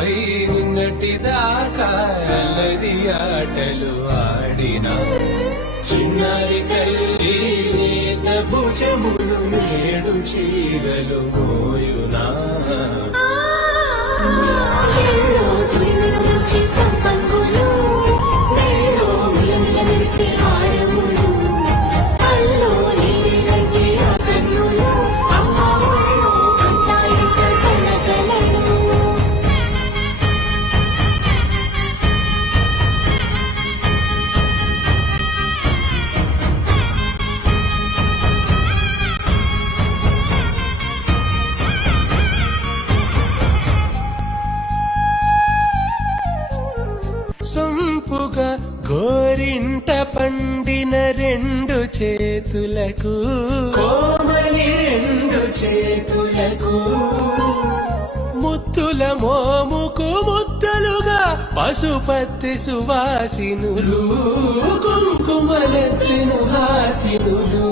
పై ఉన్నటి దాకా అల్లరి ఆటలు ఆడిన చిన్నారి కల్లి నేత భుజములు నేడు చీరలు మోయునా సంపంగులు మెల్లో మిలమిల మెరిసే హారములు అల్లో నీరిలంటి ఆ కన్నులు అమ్మ ఒళ్ళో అంటాయంట కలగలను సొంపుగా గోరింట పండిన రెండు చేతులకు కోమలి రెండు చేతులకు ముత్తుల మోముకు ముద్దలుగా పశుపతి సువాసినులు కుంకుమలెత్తిను హాసినులు